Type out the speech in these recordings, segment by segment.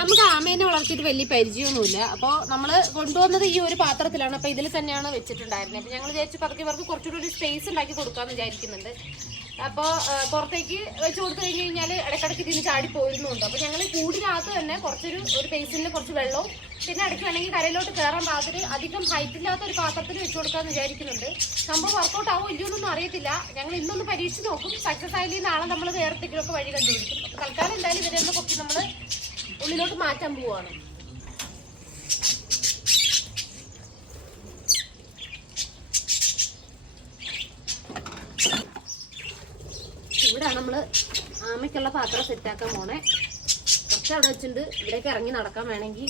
നമുക്ക് ആമേനെ വളർത്തിയിട്ട് വലിയ പരിചയമൊന്നുമില്ല. അപ്പോൾ നമ്മൾ കൊണ്ടുവന്നത് ഈ ഒരു പാത്രത്തിലാണ്. അപ്പോൾ ഇതിൽ തന്നെയാണ് വെച്ചിട്ടുണ്ടായിരുന്നത്. അപ്പോൾ ഞങ്ങൾ വിചാരിച്ചു പതുക്കെ ഇവർക്ക് കുറച്ചുകൂടി ഒരു സ്പേസ് ഉണ്ടാക്കി കൊടുക്കാമെന്ന് വിചാരിക്കുന്നുണ്ട്. അപ്പോൾ പുറത്തേക്ക് വെച്ച് കൊടുത്തു കഴിഞ്ഞ് കഴിഞ്ഞാൽ ഇടയ്ക്കിടയ്ക്ക് ഇതിന് ചാടി പോയിരുന്നുണ്ട്. അപ്പോൾ ഞങ്ങൾ കൂടിനകത്ത് തന്നെ ഒരു ബേസിനിൽ കുറച്ച് വെള്ളവും പിന്നെ ഇടയ്ക്ക് വേണമെങ്കിൽ കരയിലോട്ട് കയറാൻ പാകത്തിന് അധികം ഹൈറ്റ് ഇല്ലാത്ത ഒരു പാത്രത്തിൽ വെച്ച് കൊടുക്കാമെന്ന് വിചാരിക്കുന്നുണ്ട്. സംഭവം വർക്കൗട്ട് ആവും ഇല്ലയോന്നൊന്നും അറിയത്തില്ല. ഞങ്ങൾ ഇന്നൊന്ന് പരീക്ഷിച്ച് നോക്കും. സക്സസ് ആയില്ലെങ്കിൽ നാളെ നമ്മൾ വേറെ എന്തെങ്കിലുമൊക്കെ വഴി കണ്ടുപിടിക്കും. അപ്പോൾ തൽക്കാലം എന്തായാലും ഇവരെയൊന്ന് കുറച്ച് നമ്മൾ ഉള്ളിലോട്ട് മാറ്റാൻ പോവുകയാണ്. ഇവിടെയാണ് നമ്മൾ ആമയ്ക്കുള്ള പാത്രം സെറ്റാക്കാൻ പോണേ. കുറച്ച് അവിടെ വെച്ചിട്ടുണ്ട്. ഇവിടേക്ക് ഇറങ്ങി നടക്കാൻ വേണമെങ്കിൽ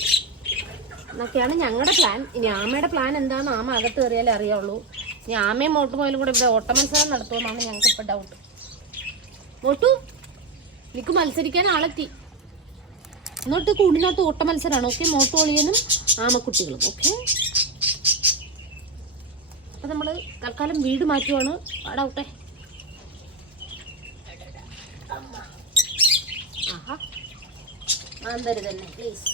എന്നൊക്കെയാണ് ഞങ്ങളുടെ പ്ലാൻ. ഇനി ആമയുടെ പ്ലാൻ എന്താണെന്ന് ആമ അകത്ത് കയറിയാലേ അറിയാവുള്ളൂ. ഇനി ആമയും മോട്ടു പോയാലും കൂടെ ഇവിടെ ഓട്ട മത്സരം നടത്തുമെന്നാണ് ഞങ്ങൾക്ക് ഇപ്പം ഡൗട്ട്. മോട്ടു എനിക്ക് മത്സരിക്കാൻ ആളെത്തി. എന്നിട്ട് കൂടിനകത്ത് ഓട്ട മത്സരമാണ്. ഓക്കെ, മോട്ടു ഒളിയനും ആമക്കുട്ടികളും. ഓക്കെ, അപ്പം നമ്മൾ തൽക്കാലം വീട് മാറ്റുവാണ്. അടൗട്ടെ. ആഹാ, മാന്തര് തന്നെ പ്ലീസ്.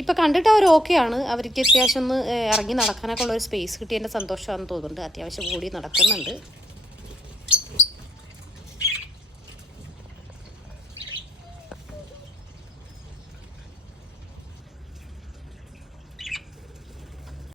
ഇപ്പൊ കണ്ടിട്ട് അവർ ഓക്കെയാണ്. അവർക്ക് അത്യാവശ്യം ഒന്ന് ഇറങ്ങി നടക്കാനൊക്കെ ഉള്ള ഒരു സ്പേസ് കിട്ടിയതിന്റെ സന്തോഷമാണെന്ന് തോന്നുന്നുണ്ട്. അത്യാവശ്യം കൂടി നടക്കുന്നുണ്ട്.